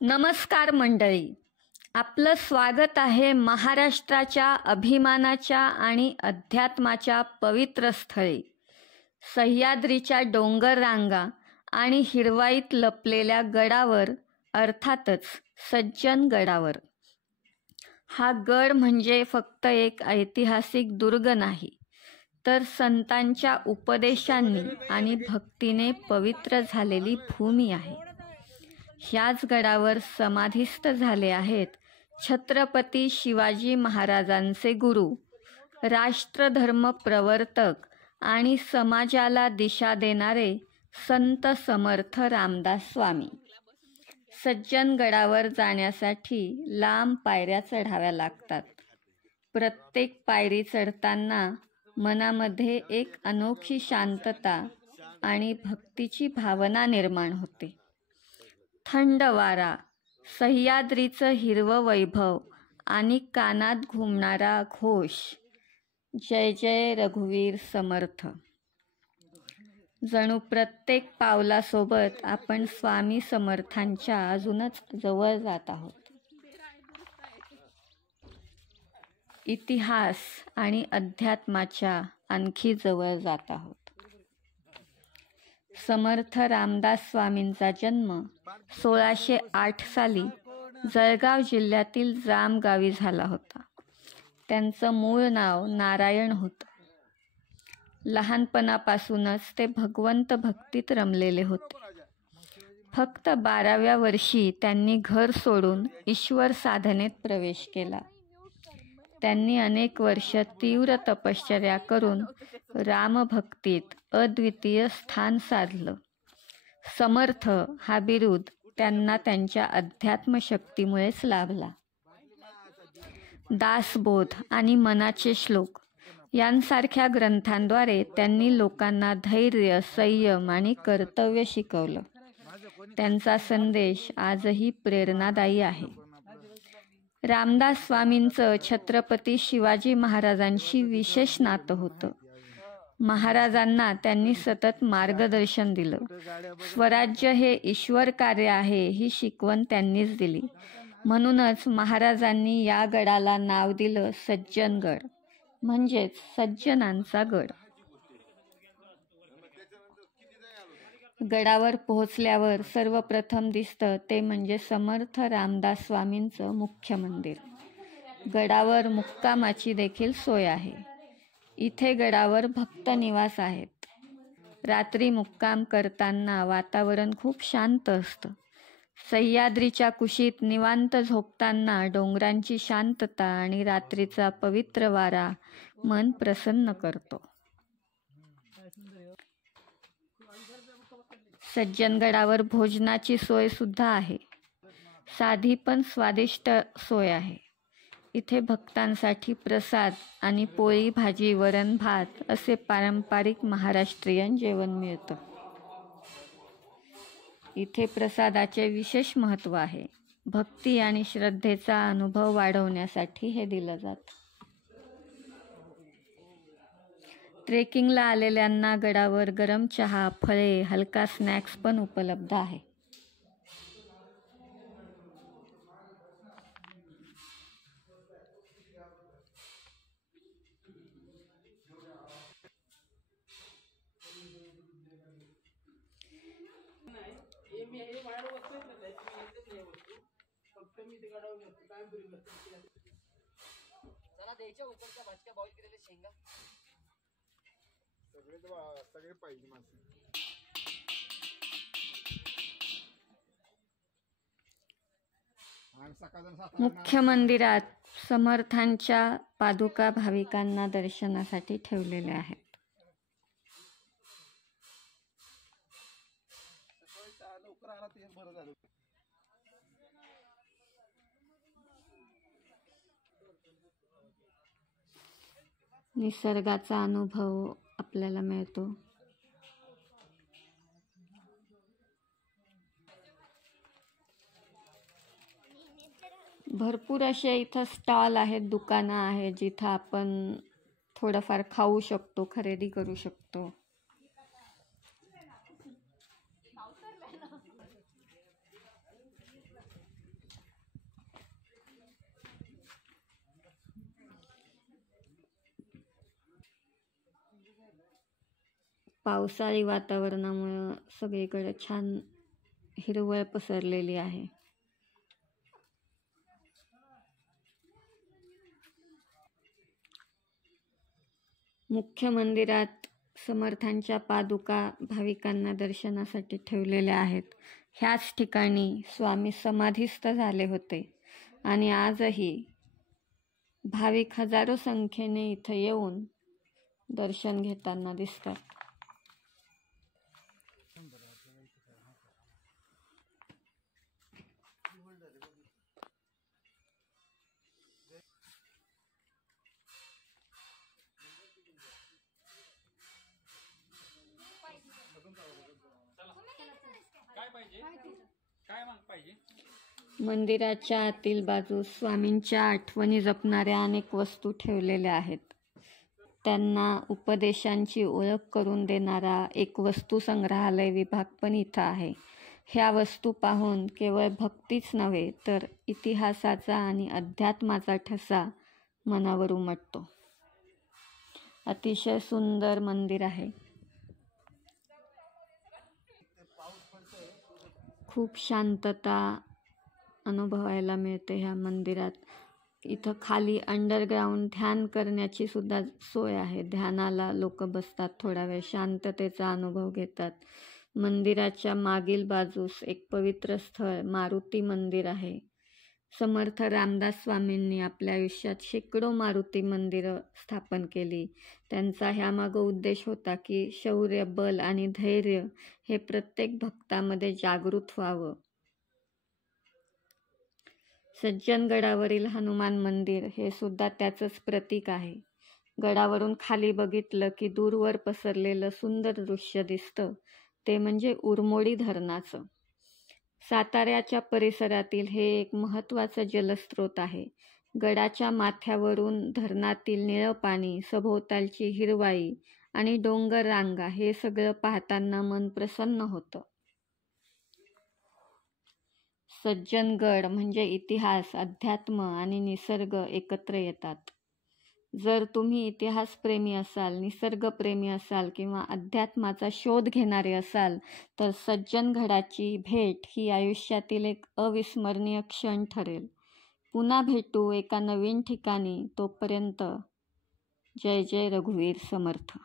नमस्कार मंडळी, आपलं स्वागत आहे महाराष्ट्राच्या अभिमानाच्या आणि अध्यात्माच्या पवित्र स्थळी सह्याद्रीच्या डोंगर रांगा आणि हिरवाईत लपलेल्या गडावर, अर्थातच सज्जनगडावर. हा गड म्हणजे फक्त एक ऐतिहासिक दुर्ग नाही, तर संतांच्या उपदेशांनी आणि भक्तीने पवित्र झालेली भूमी आहे. ह्याच गडावर समाधिस्थ झाले आहेत छत्रपती शिवाजी महाराजांचे गुरु, राष्ट्रधर्म प्रवर्तक आणि समाजाला दिशा देणारे संत समर्थ रामदास स्वामी. सज्जनगडावर जाण्यासाठी लांब पायऱ्या चढाव्या लागतात. प्रत्येक पायरी चढताना मनामध्ये एक अनोखी शांतता आणि भक्तीची भावना निर्माण होते. थंड वारा, सह्याद्रीचं हिरवं वैभव आणि कानात घुमणारा घोष, जय जय रघुवीर समर्थ. जणू प्रत्येक पावलासोबत आपण स्वामी समर्थांच्या अजूनच जवळ जात आहोत. इतिहास आणि अध्यात्माच्या आणखी जवळ जात आहोत. समर्थ रामदास स्वामींचा जन्म 1608 साली जळगाव जिल्ह्यातील जाम गावी झाला होता. त्यांचं मूळ नाव नारायण होतं. लहानपणापासूनच ते भगवंत भक्तीत रमलेले होते. फक्त 12व्या वर्षी त्यांनी घर सोडून ईश्वर साधनेत प्रवेश केला. त्यांनी अनेक वर्ष तीव्र तपश्चर्या करून रामभक्तीत अद्वितीय स्थान साधलं. समर्थ हा बिरुद त्यांना त्यांच्या अध्यात्म शक्तीमुळेच लाभला. दासबोध आणि मनाचे श्लोक यांसारख्या ग्रंथांद्वारे त्यांनी लोकांना धैर्य, संयम आणि कर्तव्य शिकवलं. त्यांचा संदेश आजही प्रेरणादायी आहे. रामदास स्वामींचं छत्रपती शिवाजी महाराजांशी विशेष नातं होतं. महाराजांना त्यांनी सतत मार्गदर्शन दिलं. स्वराज्य हे ईश्वर कार्य आहे ही शिकवण त्यांनीच दिली. म्हणूनच महाराजांनी या गडाला नाव दिलं सज्जनगड, म्हणजेच सज्जनांचा गड. गडावर पोहोचल्यावर सर्वप्रथम दिसतं ते म्हणजे समर्थ रामदास स्वामींचं मुख्य मंदिर. गडावर मुक्कामाची देखील सोय आहे. इथे गडावर भक्त निवास आहेत. रात्री मुक्काम करताना वातावरण खूप शांत असतं. सह्याद्रीच्या कुशीत निवांत झोपताना डोंगरांची शांतता आणि रात्रीचा पवित्र वारा मन प्रसन्न करतो. सज्जनगडावर भोजनाची सोय सुद्धा आहे. साधी पण स्वादिष्ट सोय आहे. इथे भक्तांसाठी प्रसाद आणि पोळी भाजी, वरण भात असे पारंपरिक महाराष्ट्रीयन जेवण मिळतं. इथे प्रसादाचे विशेष महत्त्व आहे. भक्ती आणि श्रद्धेचा अनुभव वाढवण्यासाठी हे दिलं जातं. ट्रेकिंगला आलेल्यांना गडावर गरम चहा, फळे, हलका स्नॅक्स पण उपलब्ध आहे. मुख्य मंदिरात समर्थांच्या पादुका भाविकांना दर्शनासाठी ठेवलेल्या आहेत. निसर्गाचा अनुभव आपल्याला मिळतो. भरपूर असे इथं स्टॉल आहेत, दुकानं आहेत, जिथं आपण थोडंफार खाऊ शकतो, खरेदी करू शकतो. पावसाळी वातावरणामुळं सगळीकडे छान हिरवळ पसरलेली आहे. मुख्य मंदिरात समर्थांच्या पादुका भाविकांना दर्शनासाठी ठेवलेल्या आहेत. ह्याच ठिकाणी स्वामी समाधिस्थ झाले होते आणि आजही भाविक हजारो संख्येने इथं येऊन दर्शन घेताना दिसतात. मंदिराच्या आतील बाजूस स्वामींच्या आठवणी जपणाऱ्या अनेक वस्तू ठेवलेल्या आहेत. त्यांना उपदेशांची ओळख करून देणारा एक वस्तू संग्रहालय विभाग पण इथं आहे. ह्या वस्तू पाहून केवळ भक्तीच नव्हे तर इतिहासाचा आणि अध्यात्माचा ठसा मनावर उमटतो. अतिशय सुंदर मंदिर आहे. खूप शांतता अनुभवायला मिळते ह्या मंदिरात. इथं खाली अंडरग्राऊंड ध्यान करण्याची सुद्धा सोय आहे. ध्यानाला लोक बसतात, थोडा वेळ शांततेचा अनुभव घेतात. मंदिराच्या मागील बाजूस एक पवित्र स्थळ मारुती मंदिर आहे. समर्थ रामदास स्वामींनी आपल्या आयुष्यात शेकडो मारुती मंदिरं स्थापन केली. त्यांचा ह्यामागं उद्देश होता की शौर्य, बल आणि धैर्य हे प्रत्येक भक्तामध्ये जागृत व्हावं. सज्जनगडावरील हनुमान मंदिर हे सुद्धा त्याचंच प्रतीक आहे. गडावरून खाली बघितलं की दूरवर पसरलेलं सुंदर दृश्य दिसतं. ते म्हणजे उरमोडी धरणाचं. साताऱ्याच्या परिसरातील हे एक महत्त्वाचं जलस्रोत आहे. गडाच्या माथ्यावरून धरणातील निळं पाणी, सभोवतालची हिरवाई आणि डोंगर रांगा हे सगळं पाहताना मन प्रसन्न होतं. सज्जनगड म्हणजे इतिहास, अध्यात्म आणि निसर्ग एकत्र येतात. जर तुम्ही इतिहासप्रेमी असाल, निसर्गप्रेमी असाल किंवा अध्यात्माचा शोध घेणारे असाल तर सज्जनगडाची भेट ही आयुष्यातील एक अविस्मरणीय क्षण ठरेल. पुन्हा भेटू एका नवीन ठिकाणी. तोपर्यंत जय जय रघुवीर समर्थ.